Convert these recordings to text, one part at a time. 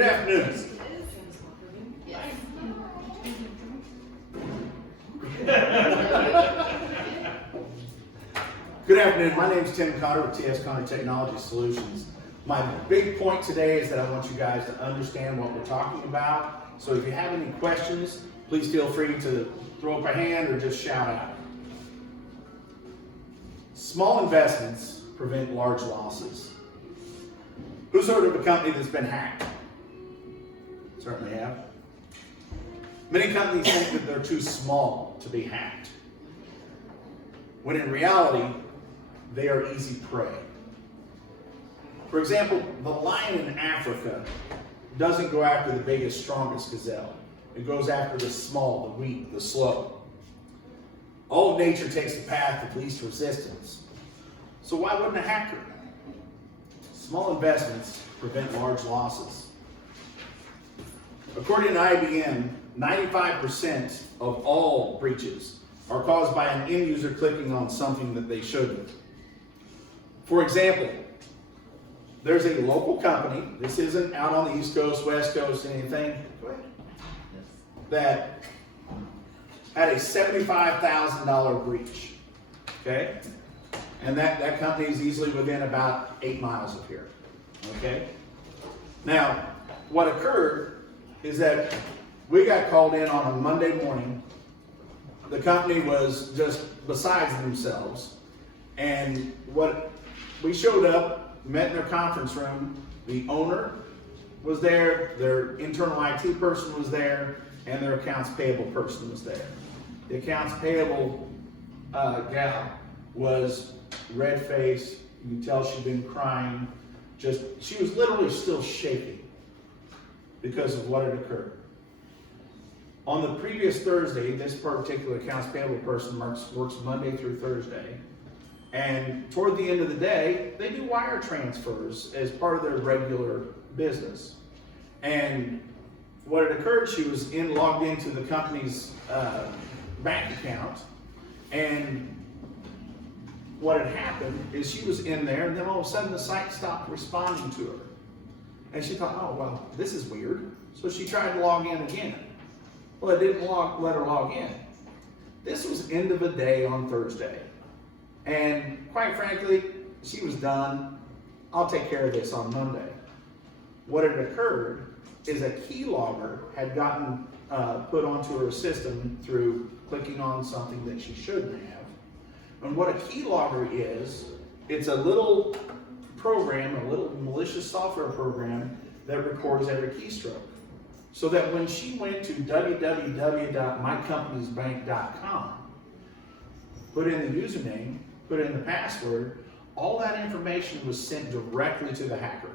Good afternoon. Good afternoon. My name is Tim Conard with TS Conard Technology Solutions. My big point today is that I want you guys to understand what we're talking about. So if you have any questions, please feel free to throw up a hand or just shout out. Small investments prevent large losses. Who's heard of a company that's been hacked? Certainly have. Many companies think that they're too small to be hacked, when in reality, they are easy prey. For example, the lion in Africa doesn't go after the biggest, strongest gazelle. It goes after the small, the weak, the slow. All of nature takes the path of least resistance. So why wouldn't a hacker? Small investments prevent large losses. According to IBM, 95% of all breaches are caused by an end user clicking on something that they shouldn't. For example, there's a local company, this isn't out on the East Coast, West Coast, anything, that had a $75,000 breach, okay? And that company is easily within about 8 miles of here, okay? Now, what occurred is that we got called in on a Monday morning. The company was just besides themselves. And we showed up, met in their conference room. The owner was there, their internal IT person was there, and their accounts payable person was there. The accounts payable gal was red-faced. You can tell she'd been crying. She was literally still shaking because of what had occurred. On the previous Thursday, this particular accounts payable person works Monday through Thursday. And toward the end of the day, they do wire transfers as part of their regular business. And what had occurred, she was logged into the company's bank account. And what had happened is she was in there, and then all of a sudden the site stopped responding to her. And she thought, oh, well, this is weird. So she tried to log in again. Well, it didn't let her log in. This was end of the day on Thursday. And quite frankly, she was done. I'll take care of this on Monday. What had occurred is a keylogger had gotten put onto her system through clicking on something that she shouldn't have. And what a keylogger is, it's a little program, a little malicious software program that records every keystroke. So that when she went to www.mycompaniesbank.com, put in the username, put in the password, all that information was sent directly to the hacker.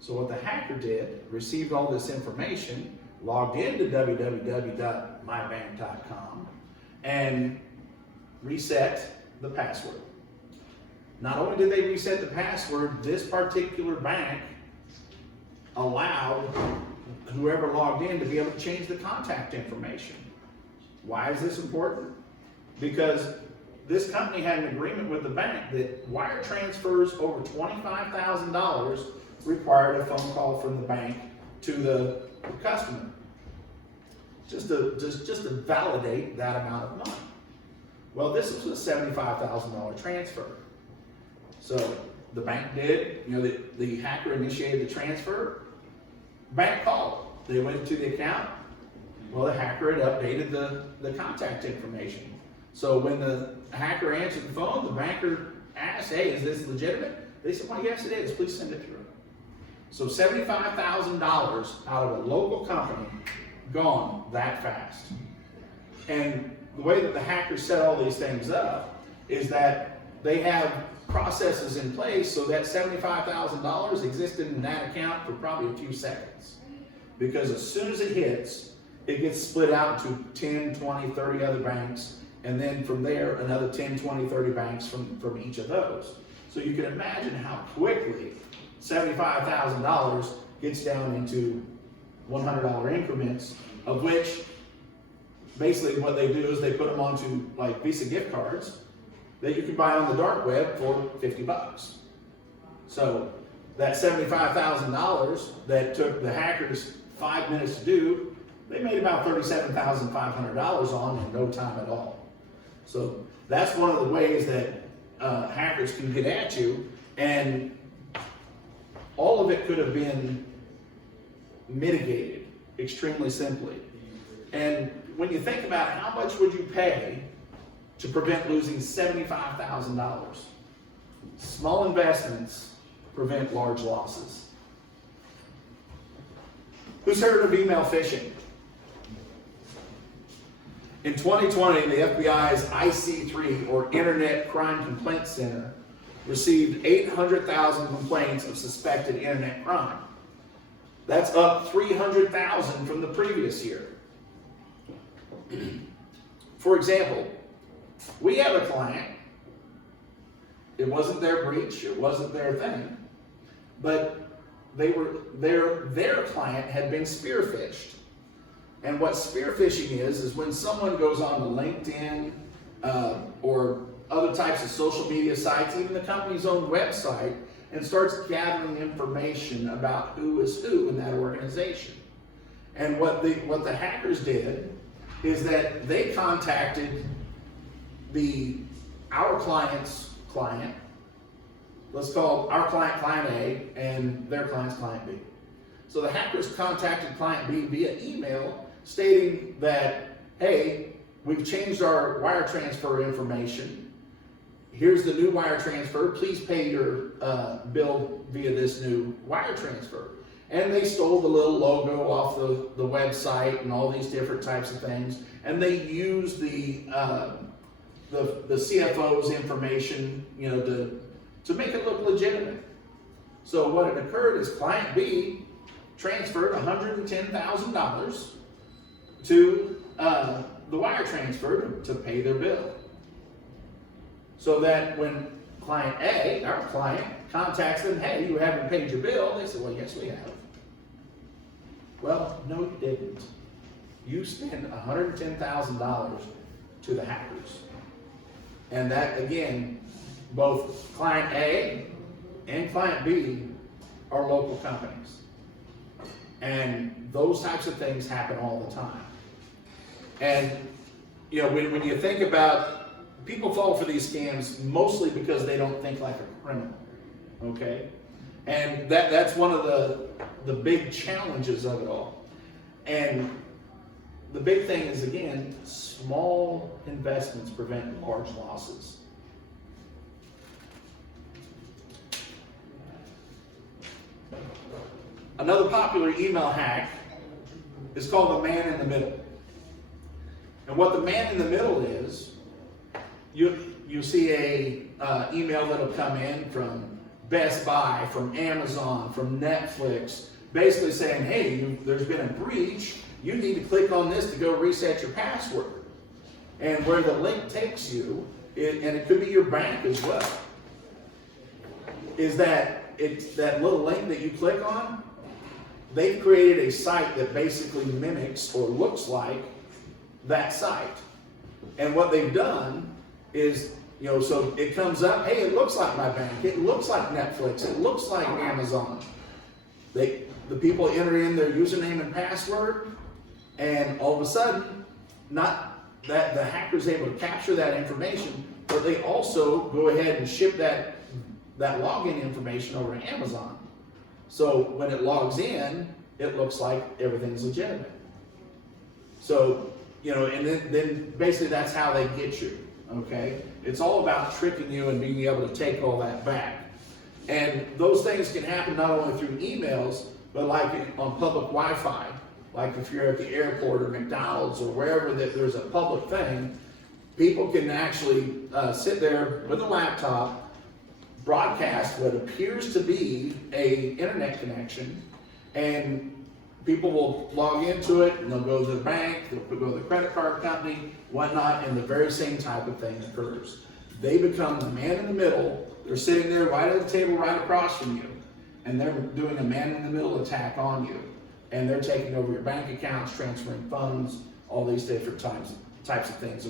So what the hacker did, received all this information, logged into www.mybank.com, and reset the password. Not only did they reset the password, this particular bank allowed whoever logged in to be able to change the contact information. Why is this important? Because this company had an agreement with the bank that wire transfers over $25,000 required a phone call from the bank to the customer, just to validate that amount of money. Well, this was a $75,000 transfer. So the bank did, the hacker initiated the transfer, bank called. They went to the account. Well, the hacker had updated the contact information. So when the hacker answered the phone, the banker asked, hey, is this legitimate? They said, well, yes, it is. Please send it through. So $75,000 out of a local company gone that fast. And the way that the hackers set all these things up is that they have processes in place so that $75,000 existed in that account for probably a few seconds. Because as soon as it hits, it gets split out into 10, 20, 30 other banks, and then from there, another 10, 20, 30 banks from each of those. So you can imagine how quickly $75,000 gets down into $100 increments, of which basically what they do is they put them onto like Visa gift cards that you can buy on the dark web for $50. So that $75,000 that took the hackers 5 minutes to do, they made about $37,500 on in no time at all. So that's one of the ways that hackers can get at you, and all of it could have been mitigated extremely simply. And when you think about how much would you pay to prevent losing $75,000, small investments prevent large losses. Who's heard of email phishing? In 2020, the FBI's IC3, or Internet Crime Complaint Center, received 800,000 complaints of suspected internet crime. That's up 300,000 from the previous year. For example, we have a client, it wasn't their breach, it wasn't their thing, but their client had been spear phished. And what spear phishing is when someone goes on to LinkedIn or other types of social media sites, even the company's own website, and starts gathering information about who is who in that organization. And what the hackers did is that they contacted our client's client. Let's call our client Client A and their client's Client B. So the hackers contacted Client B via email stating that, hey, we've changed our wire transfer information. Here's the new wire transfer. Please pay your bill via this new wire transfer. And they stole the little logo off the website and all these different types of things. And they used the CFO's information, to make it look legitimate. So what had occurred is Client B transferred $110,000 to the wire transfer to pay their bill. So that when Client A, our client, contacts them, hey, you haven't paid your bill, they say, well, yes, we have. Well, no, you didn't. You spent $110,000 to the hackers. And that, again, both Client A and Client B are local companies. And those types of things happen all the time. And, when you think about, people fall for these scams mostly because they don't think like a criminal, okay? And that's one of the big challenges of it all. And the big thing is, again, small investments prevent large losses. Another popular email hack is called the man in the middle. And what the man in the middle is, you see a email that'll come in from Best Buy, from Amazon, from Netflix, basically saying, hey, there's been a breach, you need to click on this to go reset your password. And where the link takes you, and it could be your bank as well, is that it's that little link that you click on. They've created a site that basically mimics or looks like that site. And what they've done is, so it comes up, hey, it looks like my bank, it looks like Netflix, it looks like Amazon. The people enter in their username and password, and all of a sudden, not that the hacker's able to capture that information, but they also go ahead and ship that login information over to Amazon. So when it logs in, it looks like everything's legitimate. So, and then basically that's how they get you, okay? It's all about tricking you and being able to take all that back. And those things can happen not only through emails, but like on public Wi-Fi. Like if you're at the airport or McDonald's or wherever that there's a public thing, people can actually sit there with a laptop, broadcast what appears to be a internet connection, and people will log into it and they'll go to the bank, they'll go to the credit card company, whatnot, and the very same type of thing occurs. They become the man in the middle. They're sitting there right at the table right across from you, and they're doing a man in the middle attack on you. And they're taking over your bank accounts, transferring funds, all these different types of things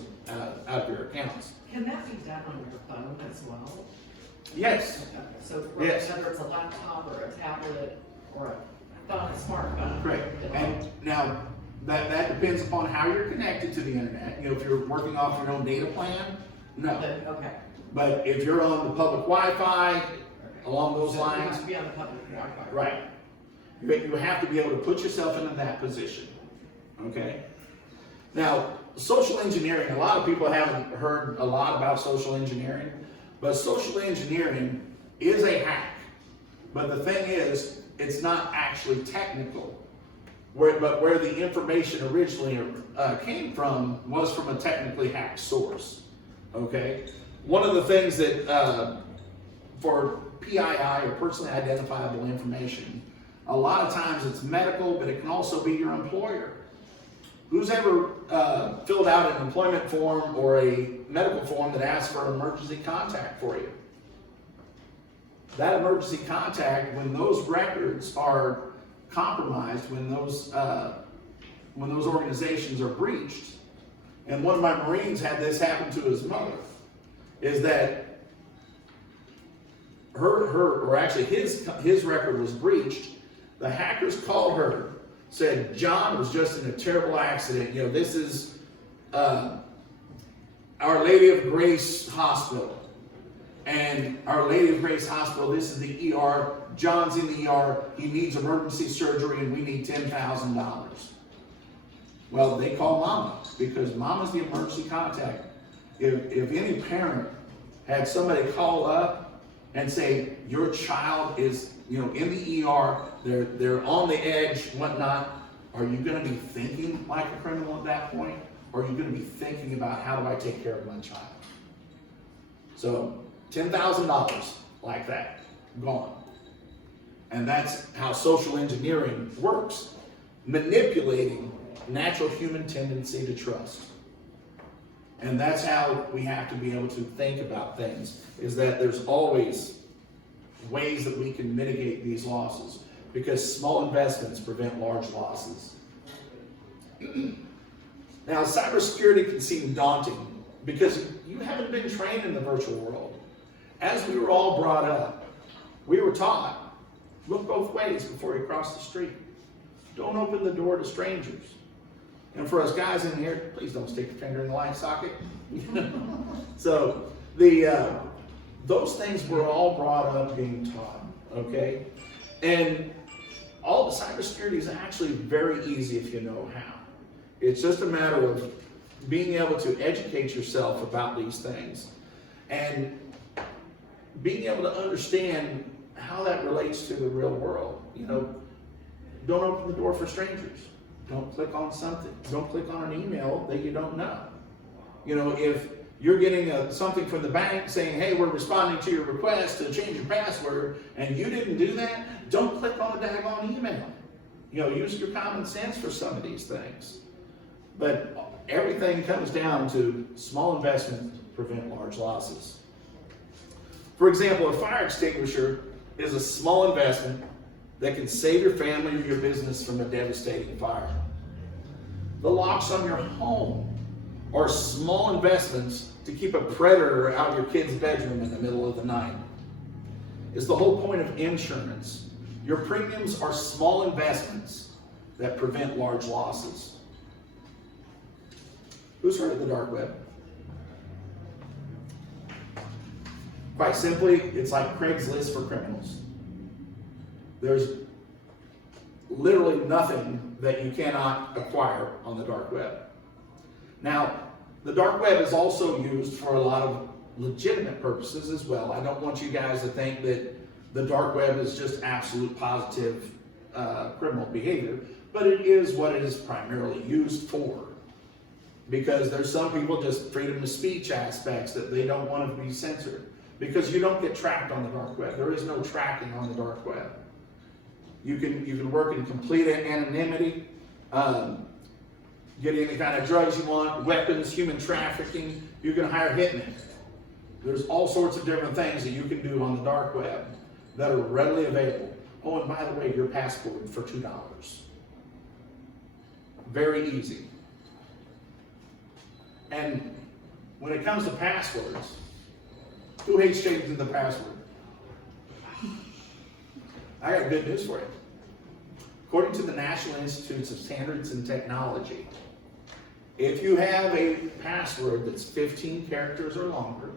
out of your accounts. Can that be done on your phone as well? Yes. Okay, so Yes. whether it's a laptop or a tablet or a phone, a smartphone. Great. And now, that depends upon how you're connected to the internet. You know, if you're working off your own data plan, no. Okay. But if you're on the public Wi-Fi, along those So you lines, have to be on the public Wi-Fi. right. You have to be able to put yourself into that position, okay? Now, social engineering, a lot of people haven't heard a lot about social engineering, but social engineering is a hack. But the thing is, it's not actually technical. But where the information originally came from was from a technically hacked source, okay? One of the things that, for PII, or personally identifiable information, a lot of times it's medical, but it can also be your employer. Who's ever filled out an employment form or a medical form that asks for an emergency contact for you? That emergency contact, when those records are compromised, when those organizations are breached, and one of my Marines had this happen to his mother, is that his record was breached. The hackers called her, said John was just in a terrible accident. You know, this is Our Lady of Grace Hospital. And Our Lady of Grace Hospital, this is the ER. John's in the ER. He needs emergency surgery and we need $10,000. Well, they call Mama because Mama's the emergency contact. If any parent had somebody call up and say, your child is, you know, in the ER, they're on the edge, whatnot, are you going to be thinking like a criminal at that point? Or are you going to be thinking about how do I take care of my child? So $10,000 like that, gone. And that's how social engineering works, manipulating natural human tendency to trust. And that's how we have to be able to think about things, is that there's always ways that we can mitigate these losses, because small investments prevent large losses. Now, cybersecurity can seem daunting because you haven't been trained in the virtual world. As we were all brought up, we were taught, look both ways before you cross the street. Don't open the door to strangers. And for us guys in here, please don't stick your finger in the light socket. So those things were all brought up being taught, okay? And all the cybersecurity is actually very easy if you know how. It's just a matter of being able to educate yourself about these things and being able to understand how that relates to the real world. You know, don't open the door for strangers. Don't click on something. Don't click on an email that you don't know. You know, if you're getting something from the bank saying, hey, we're responding to your request to change your password, and you didn't do that, don't click on a daggone email. You know, use your common sense for some of these things. But everything comes down to small investments prevent large losses. For example, a fire extinguisher is a small investment that can save your family or your business from a devastating fire. The locks on your home are small investments to keep a predator out of your kid's bedroom in the middle of the night. It's the whole point of insurance. Your premiums are small investments that prevent large losses. Who's heard of the dark web? Quite simply, it's like Craigslist for criminals. There's literally nothing that you cannot acquire on the dark web. Now, the dark web is also used for a lot of legitimate purposes as well. I don't want you guys to think that the dark web is just absolute positive criminal behavior, but it is what it is primarily used for. Because there's some people just freedom of speech aspects that they don't want to be censored. Because you don't get tracked on the dark web. There is no tracking on the dark web. You can work in complete anonymity, get any kind of drugs you want, weapons, human trafficking. You can hire hitmen. There's all sorts of different things that you can do on the dark web that are readily available. Oh, and by the way, your passport for $2. Very easy. And when it comes to passwords, who hates changing the password? I got good news for you. According to the National Institutes of Standards and Technology, if you have a password that's 15 characters or longer,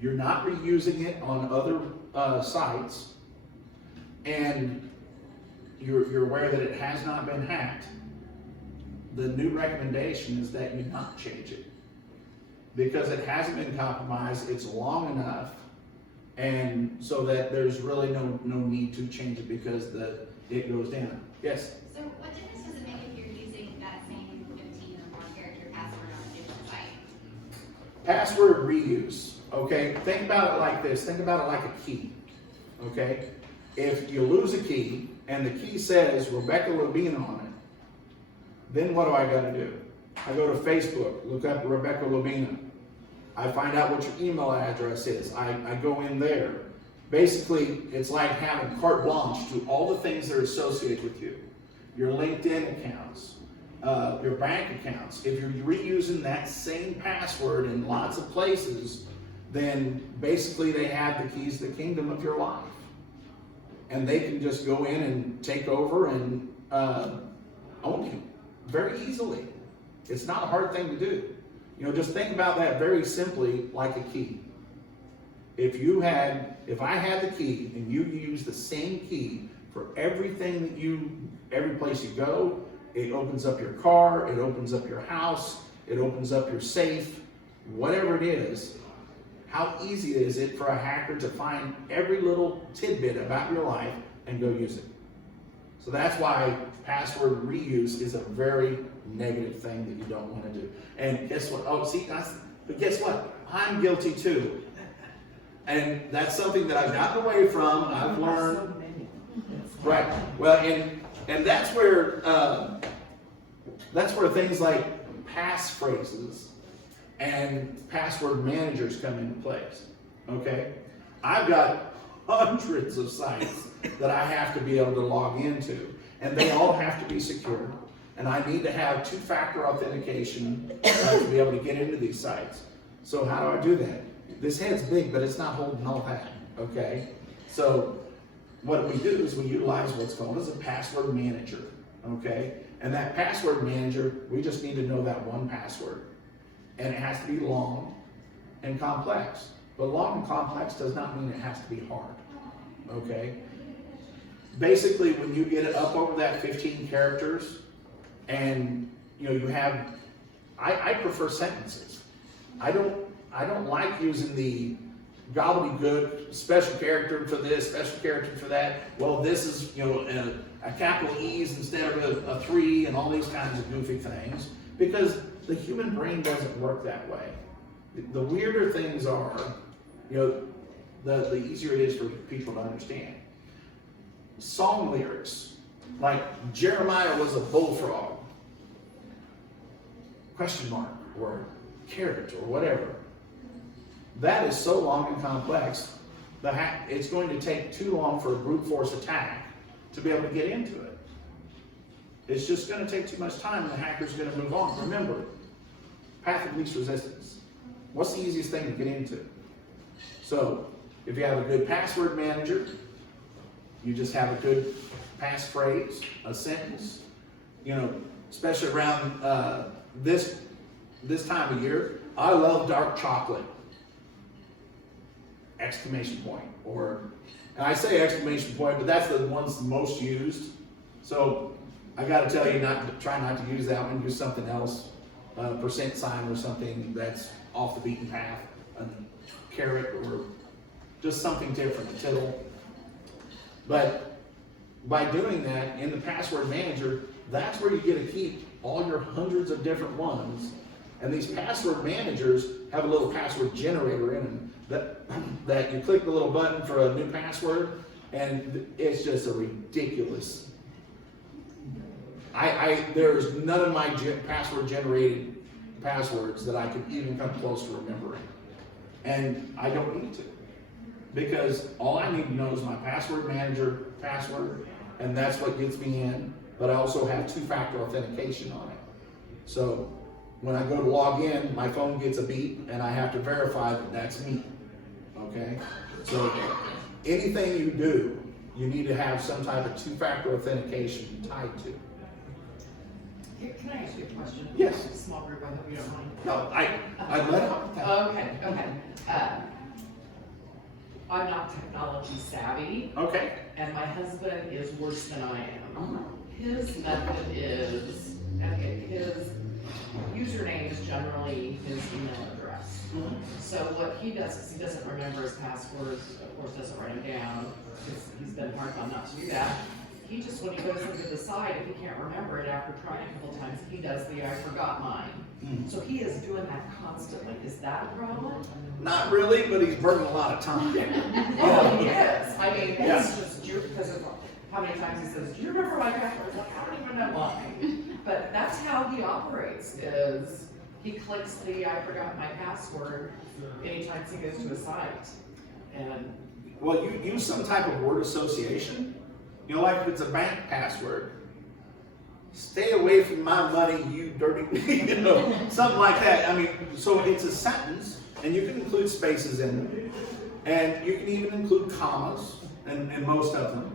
you're not reusing it on other sites, and you're aware that it has not been hacked, the new recommendation is that you not change it. Because it hasn't been compromised, it's long enough, and so that there's really no need to change it because it goes down. Yes? So what difference does it make if you're using that same 15 or more character password on a different site? Password reuse, okay? Think about it like this. Think about it like a key, okay? If you lose a key and the key says Rebecca Lubina on it, then what do I gotta do? I go to Facebook, look up Rebecca Lubina. I find out what your email address is. I go in there. Basically, it's like having carte blanche to all the things that are associated with you. Your LinkedIn accounts, your bank accounts. If you're reusing that same password in lots of places, then basically they have the keys to the kingdom of your life. And they can just go in and take over and own you very easily. It's not a hard thing to do. You know, just think about that very simply like a key. If I had the key and you use the same key for everything that every place you go, it opens up your car, it opens up your house, it opens up your safe, whatever it is, how easy is it for a hacker to find every little tidbit about your life and go use it? So that's why password reuse is a very negative thing that you don't want to do. And guess what? But guess what? I'm guilty too. And that's something that I've gotten away from. I've learned. Right. Well, and that's where things like passphrases and password managers come into place. Okay? I've got hundreds of sites that I have to be able to log into, and they all have to be secure. And I need to have two-factor authentication to be able to get into these sites. So how do I do that? This head's big, but it's not holding all that, okay? So what we do is we utilize what's called as a password manager, okay? And that password manager, we just need to know that one password. And it has to be long and complex. But long and complex does not mean it has to be hard, okay? Basically, when you get it up over that 15 characters, and you have, I prefer sentences. I don't like using the gobbledygook, special character for this, special character for that. Well, this is a capital E's instead of a 3 and all these kinds of goofy things, because the human brain doesn't work that way. The weirder things are, the easier it is for people to understand. Song lyrics, like Jeremiah was a bullfrog, question mark, or carrot, or whatever. That is so long and complex, it's going to take too long for a brute force attack to be able to get into it. It's just going to take too much time, and the hacker's going to move on. Remember, path of least resistance. What's the easiest thing to get into? So, if you have a good password manager, you just have a good passphrase, a sentence, especially around this time of year. I love dark chocolate! Exclamation point. And I say exclamation point, but that's the one's most used. So I got to tell you, try not to use that one. Use something else, percent sign or something that's off the beaten path, a carrot, or just something different, a tittle. But by doing that in the password manager, that's where you get to keep all your hundreds of different ones. And these password managers have a little password generator in them that you click the little button for a new password, and it's just a ridiculous. There's none of my password generated passwords that I could even come close to remembering. And I don't need to, because all I need to know is my password manager password, and that's what gets me in, but I also have two-factor authentication on it. So when I go to log in, my phone gets a beep, and I have to verify that that's me, okay? So anything you do you need to have some type of two-factor authentication tied to. Can I ask you a question? Yes. Small group, I hope you don't mind. No, I let out. Okay. I'm not technology savvy, Okay. and my husband is worse than I am. His method is, okay, his username is generally his email address. So what he does is he doesn't remember his passwords, of course doesn't write them down, because he's been hard on not to do that. He just, when he goes into the site, if he can't remember it after trying a couple times, he does the I forgot mine. So he is doing that constantly. Is that a problem? Not really, but he's burning a lot of time. Oh, yes. I mean, Yeah. it's just because of how many times he says, "Do you remember my password?" Like, I don't even know mine. But that's how he operates. Is he clicks the "I forgot my password" anytime he goes to a site, and Well, you use some type of word association. You know, like if it's a bank password, stay away from my money, you dirty, you know, something like that. I mean, so it's a sentence, and you can include spaces in it, and you can even include commas, and most of them.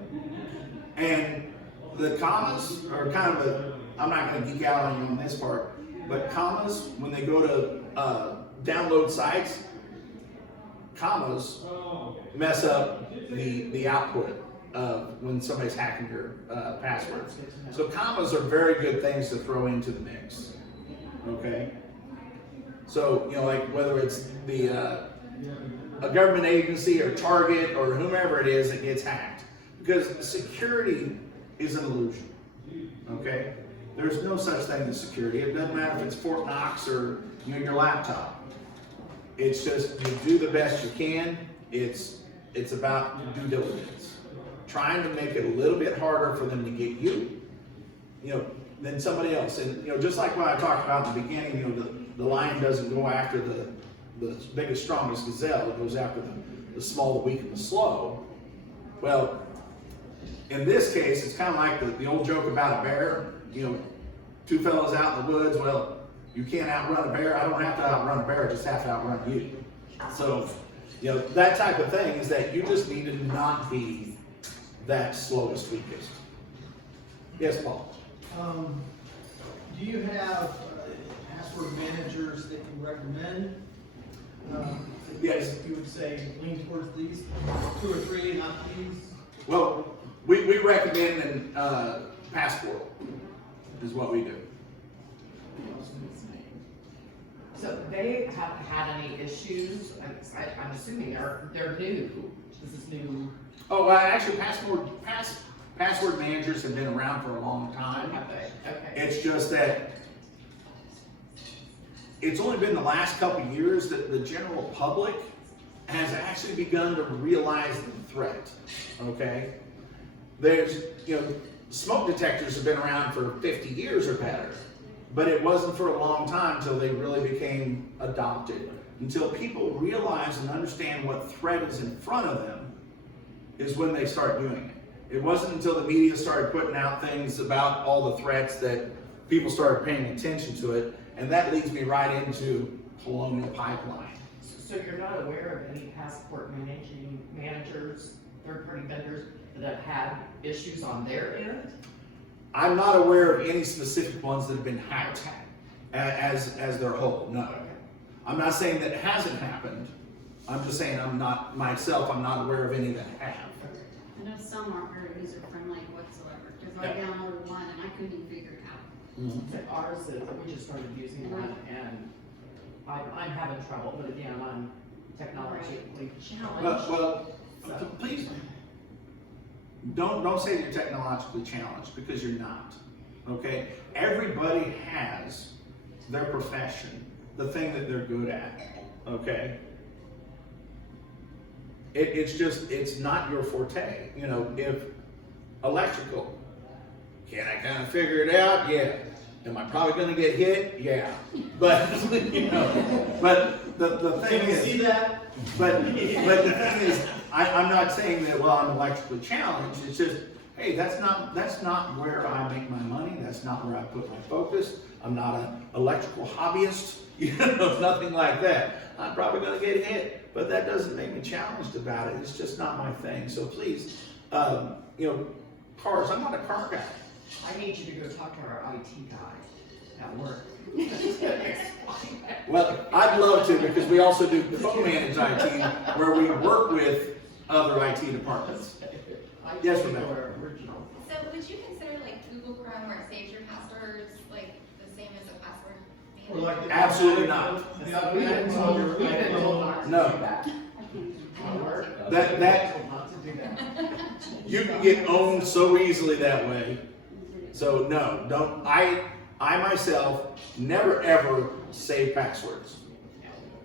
And the commas are kind of I'm not going to geek out on you on this part, but commas, when they go to download sites, commas mess up the output of when somebody's hacking your passwords. So commas are very good things to throw into the mix. Okay? So, you know, like whether it's a government agency or Target or whomever it is that gets hacked. Because security is an illusion. Okay? There's no such thing as security. It doesn't matter if it's Fort Knox or your laptop. It's just you do the best you can. It's about due diligence. Trying to make it a little bit harder for them to get you, than somebody else. And just like what I talked about in the beginning, the lion doesn't go after the biggest, strongest gazelle. It goes after the small, the weak, and the slow. Well, in this case, it's kind of like the old joke about a bear. Two fellows out in the woods. Well, you can't outrun a bear. I don't have to outrun a bear. I just have to outrun you. So, that type of thing is that you just need to not be that slowest, weakest. Yes, Paul? Do you have password managers that you recommend? Yes. You would say lean towards these 2 or 3, not these? Well, we recommend Passport is what we do. so they haven't had any issues. I'm assuming they're new. This is new. Oh, well, actually, password managers have been around for a long time. Have they? Okay. It's just that it's only been the last couple of years that the general public has actually begun to realize the threat. Okay? There's, smoke detectors have been around for 50 years or better, but it wasn't for a long time until they really became adopted. Until people realize and understand what threat is in front of them is when they start doing it. It wasn't until the media started putting out things about all the threats that people started paying attention to it, and that leads me right into Colonial Pipeline. So you're not aware of any passport managers, third-party vendors that have had issues on their end? I'm not aware of any specific ones that have been hacked as their whole, no. I'm not saying that it hasn't happened. I'm just saying I'm not aware of any that have. I know some aren't very user friendly whatsoever, because I downloaded one and I couldn't even figure it out. Mm-hmm. So ours is, we just started using one, and I'm having trouble, but again, I'm technologically challenged. Well, please don't say you're technologically challenged, because you're not. Okay? Everybody has their profession, the thing that they're good at. Okay? It's not your forte. If electrical, can I kind of figure it out? Yeah. Am I probably going to get hit? Yeah. But, but the thing Can you is, see that? but the thing is, I'm not saying that, well, I'm electrically challenged. It's just, hey, that's not where I make my money. That's not where I put my focus. I'm not an electrical hobbyist. Nothing like that. I'm probably going to get hit, but that doesn't make me challenged about it. It's just not my thing. So please, You know, cars, I'm not a car guy. I need you to go talk to our IT guy at work. Well, I'd love to, because we also do phone managed IT, where we work with other IT departments. Yes, Rebecca. Original. So would you consider like Google Chrome where it saves your passwords like the same as a password Or manager? like. Absolutely not. The automatic folder, We've been told not to do No. that. At work. That, Told not to do that. you can get owned so easily that way. So no, don't, I myself never ever save passwords.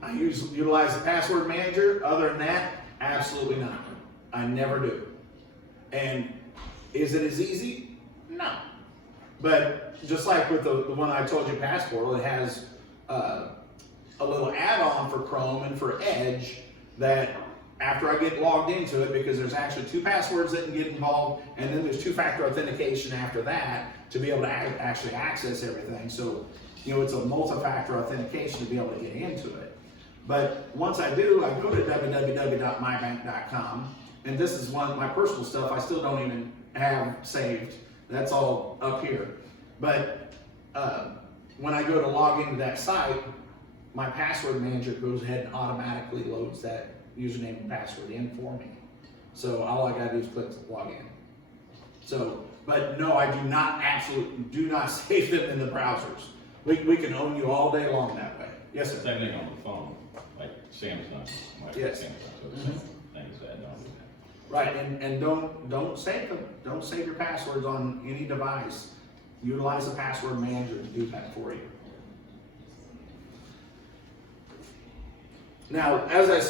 I utilize the password manager. Other than that, absolutely not. I never do. And is it as easy? No. But just like with the one I told you, Passport, it has a little add-on for Chrome and for Edge that after I get logged into it, because there's actually 2 passwords that can get involved, and then there's 2-factor authentication after that to be able to actually access everything. So, you know, it's a multi-factor authentication to be able to get into it. But once I do, I go to www.mybank.com, and this is one of my personal stuff I still don't even have saved. That's all up here. But when I go to log into that site, my password manager goes ahead and automatically loads that username and password in for me. So all I gotta do is click log in. So, but no, I do not, absolutely do not save them in the browsers. We can own you all day long that way. Yes, sir. Same thing on the phone, like Samsung, like Yes. Samsung, so the same thing as that, don't do that. Right, and don't save them. Don't save your passwords on any device. Utilize the password manager to do that for you. Now, as I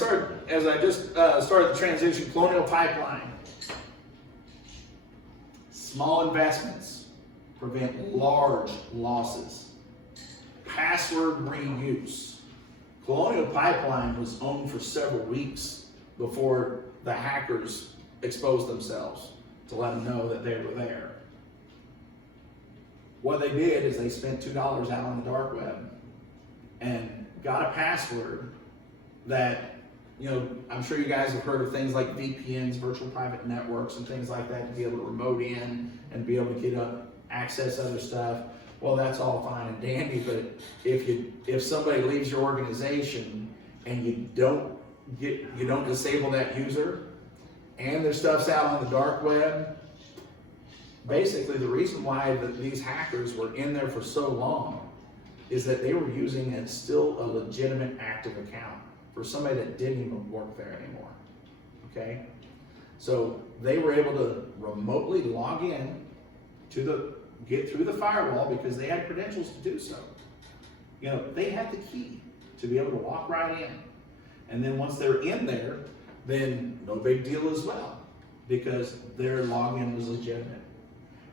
just started the transition, Colonial Pipeline. Small investments prevent large losses. Password reuse. Colonial Pipeline was owned for several weeks before the hackers exposed themselves to let them know that they were there. What they did is they spent $2 out on the dark web and got a password that, you know, I'm sure you guys have heard of things like VPNs, virtual private networks, and things like that to be able to remote in and be able to get access other stuff. Well, that's all fine and dandy, but if somebody leaves your organization and you don't disable that user and their stuff's out on the dark web, basically the reason why these hackers were in there for so long is that they were using it still a legitimate active account for somebody that didn't even work there anymore, okay? So they were able to remotely log in get through the firewall because they had credentials to do so. You know, they had the key to be able to walk right in. And then once they're in there, then no big deal as well, because their login was legitimate.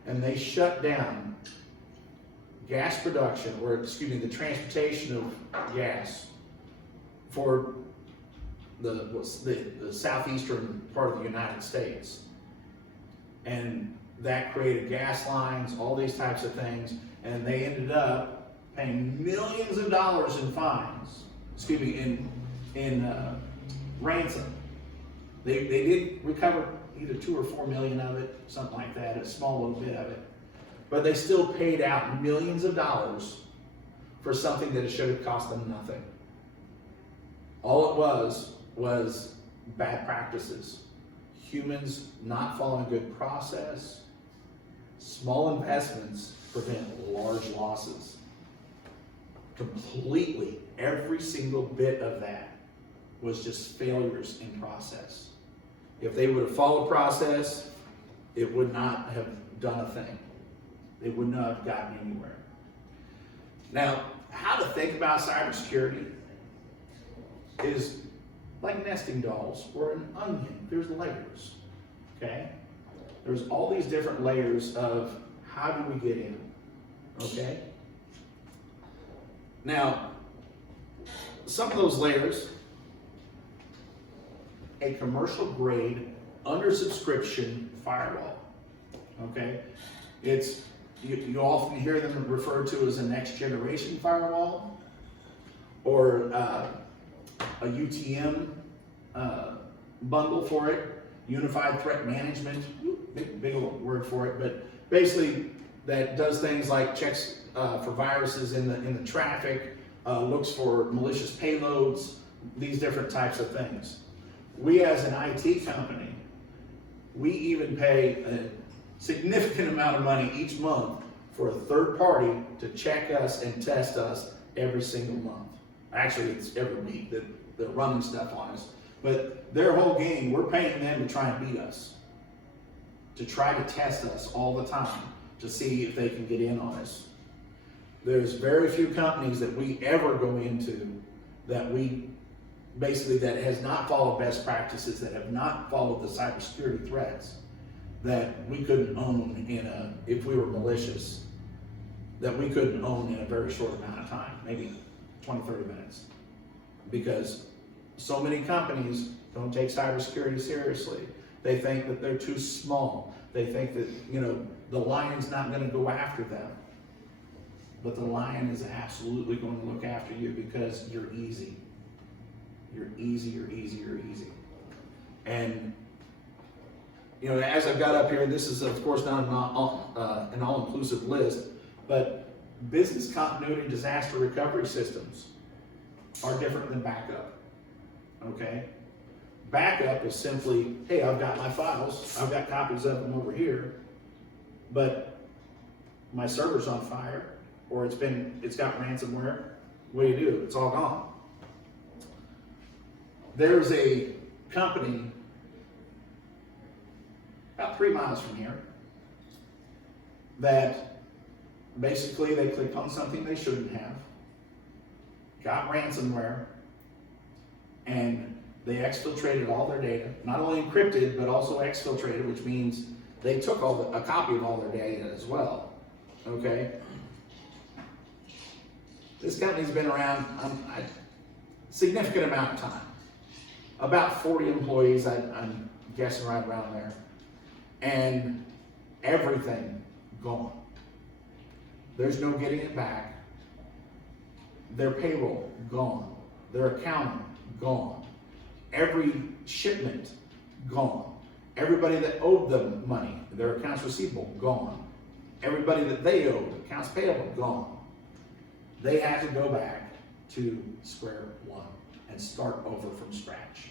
And they shut down gas production, or excuse me, the transportation of gas for the southeastern part of the United States. And that created gas lines, all these types of things, and they ended up paying millions of dollars in fines, excuse me, in ransom. They did recover either 2 or 4 million of it, something like that, a small little bit of it. But they still paid out millions of dollars for something that it should have cost them nothing. All it was bad practices. Humans not following good process. Small investments prevent large losses. Completely, every single bit of that was just failures in process. If they would have followed process, it would not have done a thing. They would not have gotten anywhere. Now, how to think about cybersecurity is like nesting dolls or an onion. There's layers, okay? There's all these different layers of how do we get in, okay? Now, some of those layers, a commercial grade under subscription firewall, okay? You often hear them referred to as a next generation firewall or a UTM bundle for it. Unified Threat Management, big old word for it, but basically that does things like checks for viruses in the traffic, looks for malicious payloads, these different types of things. We as an IT company, we even pay a significant amount of money each month for a third party to check us and test us every single month. Actually, it's every week that they're running stuff on us. But their whole game, we're paying them to try and beat us, to try to test us all the time, to see if they can get in on us. There's very few companies that we ever go into that that has not followed best practices, that have not followed the cybersecurity threats that we couldn't own if we were malicious, that we couldn't own in a very short amount of time, maybe 20, 30 minutes. Because so many companies don't take cybersecurity seriously. They think that they're too small. They think that, the lion's not going to go after them. But the lion is absolutely going to look after you because you're easy. You're easy, you're easy, you're easy. And, as I've got up here, this is, of course, not an all-inclusive list, but business continuity disaster recovery systems are different than backup. Okay? Backup is simply, hey, I've got my files, I've got copies of them over here, but my server's on fire, or it's got ransomware. What do? It's all gone. There's a company about 3 miles from here that basically they clicked on something they shouldn't have, got ransomware, and they exfiltrated all their data, not only encrypted, but also exfiltrated, which means they took a copy of all their data as well, okay? This company's been around a significant amount of time, about 40 employees, I'm guessing right around there, and everything gone. There's no getting it back. Their payroll, gone. Their accounting, gone. Every shipment, gone. Everybody that owed them money, their accounts receivable, gone. Everybody that they owed, accounts payable, gone. They had to go back to square one and start over from scratch.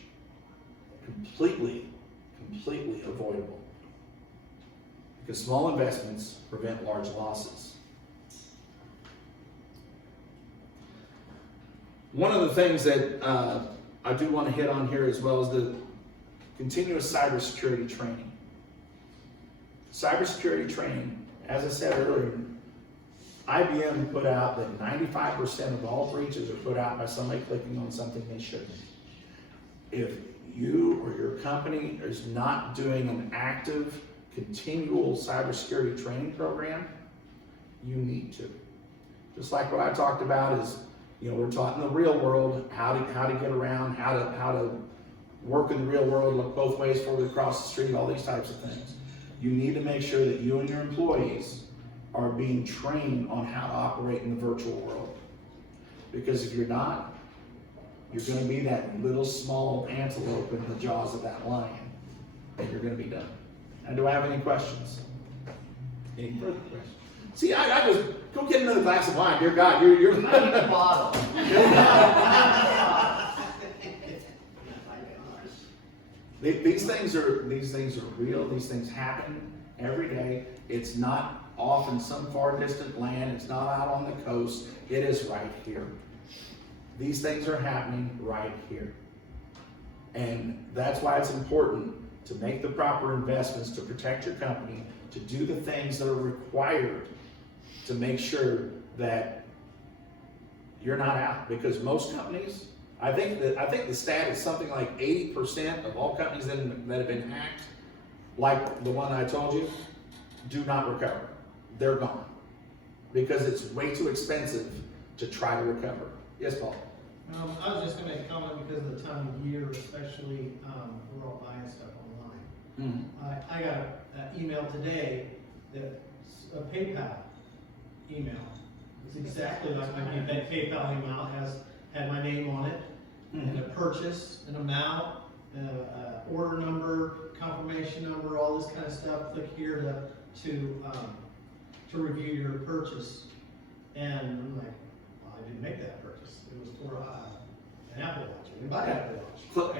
Completely avoidable. Because small investments prevent large losses. One of the things that I do want to hit on here as well is the continuous cybersecurity training. Cybersecurity training, as I said earlier, IBM put out that 95% of all breaches are put out by somebody clicking on something they shouldn't. If you or your company is not doing an active, continual cybersecurity training program, you need to. Just like what I talked about is, we're taught in the real world how to get around, how to work in the real world, look both ways before we cross the street, all these types of things. You need to make sure that you and your employees are being trained on how to operate in the virtual world. Because if you're not, you're going to be that little small antelope in the jaws of that lion, and you're going to be done. And do I have any questions? Any further questions? See, I just go get another glass of wine. Dear God, you're. I need the bottle. These things are real. These things happen every day. It's not off in some far distant land. It's not out on the coast. It is right here. These things are happening right here. And that's why it's important to make the proper investments to protect your company, to do the things that are required to make sure that you're not out. Because most companies, I think the stat is something like 80% of all companies that have been hacked, like the one I told you, do not recover. They're gone. Because it's way too expensive to try to recover. Yes, Paul? I was just going to comment because of the time of year, especially we're all buying stuff online. Mm-hmm. I got an email today that's a PayPal email. It's exactly like my PayPal email. It had my name on it, and a purchase, an amount, order number, confirmation number, all this kind of stuff. Click here to review your purchase. And I'm like, well, I didn't make that purchase. It was for an Apple Watch. I didn't buy an Apple Watch.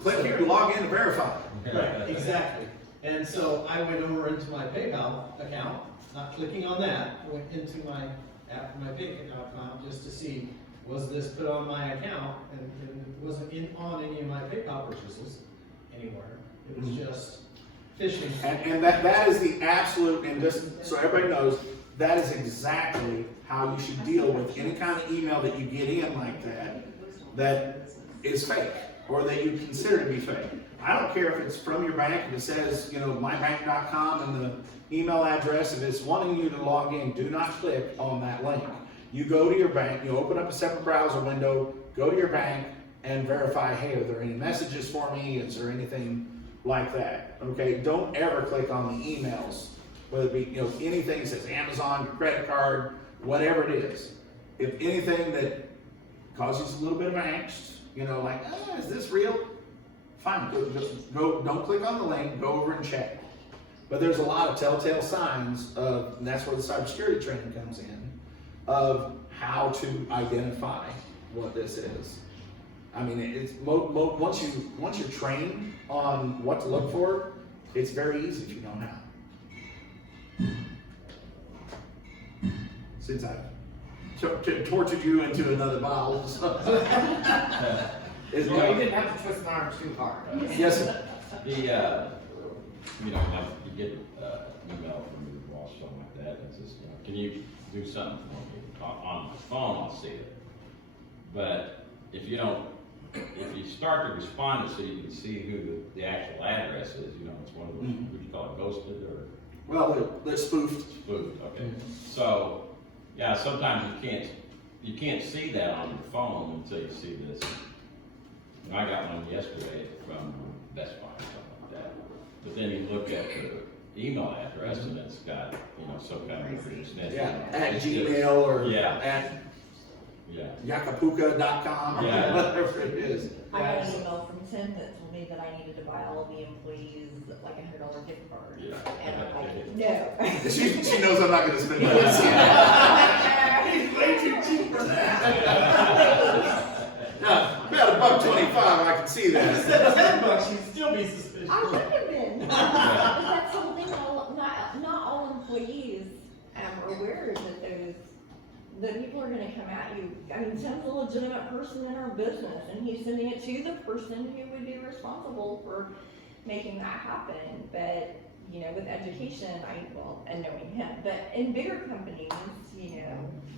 Click here to log in to verify. Right, exactly. And so I went over into my PayPal account, not clicking on that, went into my PayPal account just to see, was this put on my account? And it wasn't on any of my PayPal purchases anywhere. It was just phishing. And that is the absolute, and just so everybody knows, that is exactly how you should deal with any kind of email that you get in like that is fake, or that you consider to be fake. I don't care if it's from your bank, if it says, mybank.com and the email address, if it's wanting you to log in, do not click on that link. You go to your bank, you open up a separate browser window, go to your bank and verify, hey, are there any messages for me? Is there anything like that? Okay, don't ever click on the emails, whether it be, anything that says Amazon, your credit card, whatever it is. If anything that causes a little bit of angst, like, is this real? Fine, go, don't click on the link, go over and check. But there's a lot of telltale signs of, and that's where the cybersecurity training comes in, of how to identify what this is. I mean, it's once you're trained on what to look for, it's very easy if you know how. Since I've tortured you into another bottle. You didn't have to twist my arm too hard. Yes, sir. Now you get email from your boss, something like that, and says, can you do something for me? On the phone, I'll see it. But if you start to respond to so you can see who the actual address is, it's one of those, would you call it ghosted or? Well, they're spoofed. Spoofed, okay. So, yeah, sometimes you can't see that on your phone until you see this. And I got one yesterday from Best Buy or something like that. But then you look at the email address and it's got, some kind of extension. Yeah, at Gmail or Yeah. at Yeah. yakapuka.com, Yeah. whatever it is. I got an email from Tim that told me that I needed to buy all of the employees like $100 gift card. Yeah. And I'm like, no. She knows I'm not going to spend money. He's way too cheap for that. Yeah, about $1.25, I can see that. Instead of $10, you'd still be suspicious. I should have been. But that's something not all employees are aware that people are going to come at you. I mean, Tim's a legitimate person in our business, and he's sending it to the person who would be responsible for making that happen. But, with education, and knowing him, but in bigger companies,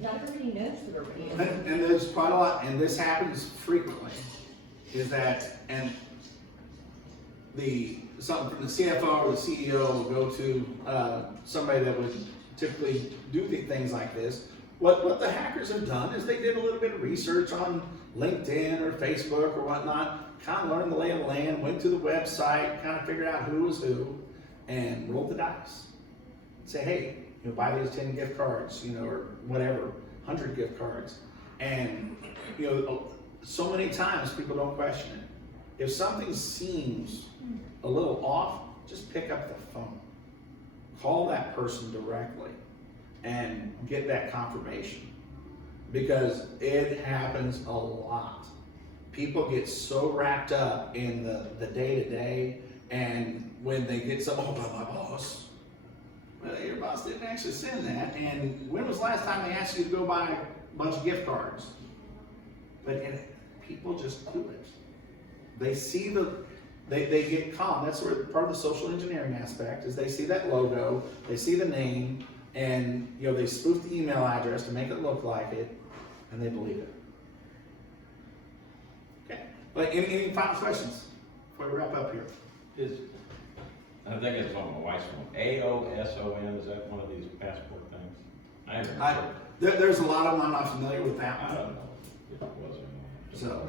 not everybody knows who everybody is. And there's quite a lot, and this happens frequently, is that, and something from the CFO or the CEO will go to somebody that would typically do things like this. What the hackers have done is they did a little bit of research on LinkedIn or Facebook or whatnot, kind of learned the lay of the land, went to the website, kind of figured out who was who, and rolled the dice. Say, hey, buy these 10 gift cards, or whatever, 100 gift cards. And, so many times people don't question it. If something seems a little off, just pick up the phone. Call that person directly and get that confirmation. Because it happens a lot. People get so wrapped up in the day-to-day, and when they get something, by my boss. Well, your boss didn't actually send that, and when was the last time they asked you to go buy a bunch of gift cards? But people just do it. They see they get calm. That's where part of the social engineering aspect is they see that logo, they see the name, and they spoof the email address to make it look like it, and they believe it. Okay. But any final questions before we wrap up here? I think it's on my wife's phone. AOSON, is that one of these passport things? I haven't heard. There's a lot of them. I'm not familiar with that I one. don't know if it was or not. So,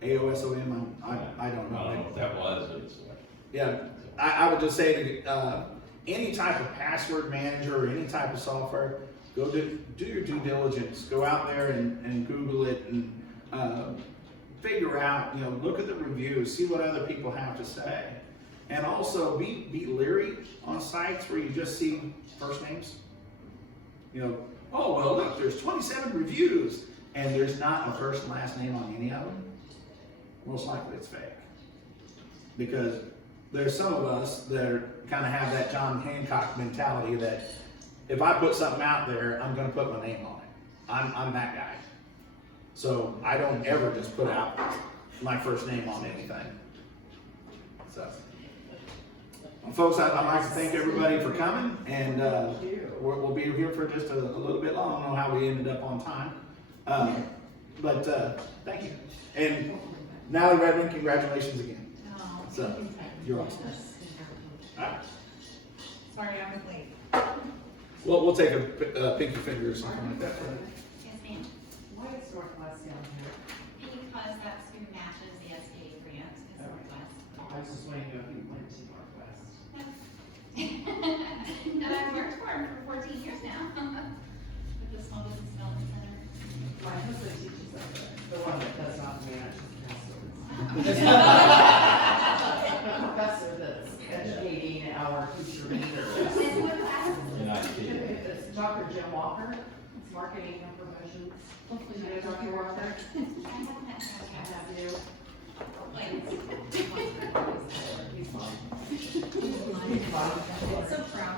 AOSOM, I don't know. I don't know if that was, it's like. Yeah, I would just say to any type of password manager or any type of software, go do your due diligence. Go out there and Google it and figure out, look at the reviews, see what other people have to say. And also be leery on sites where you just see first names. Oh, well, look, there's 27 reviews and there's not a first and last name on any of them. Most likely it's fake. Because there's some of us that kind of have that John Hancock mentality that if I put something out there, I'm going to put my name on it. I'm that guy. So I don't ever just put out my first name on anything. So, well, folks, I'd like to thank everybody for coming, and we'll be here for just a little bit long. I don't know how we ended up on time, but thank you. And Natalie Redmond, congratulations again. So, you're awesome. All right. Sorry, I was late. We'll take a pinky finger or something like that. Yes, ma'am. Why is Northwest down here? Because that's who matches the SBA grant, is Northwest. I was just wondering if you went to Northwest. And I've worked for him for 14 years now, with the Small Business Development Center. My husband teaches up there, the one that does not manage the passwords. The professor that's educating our future leaders. And what classes? And I see it. It's Dr. Jim Walker, it's marketing and promotions. You know Dr. Walker?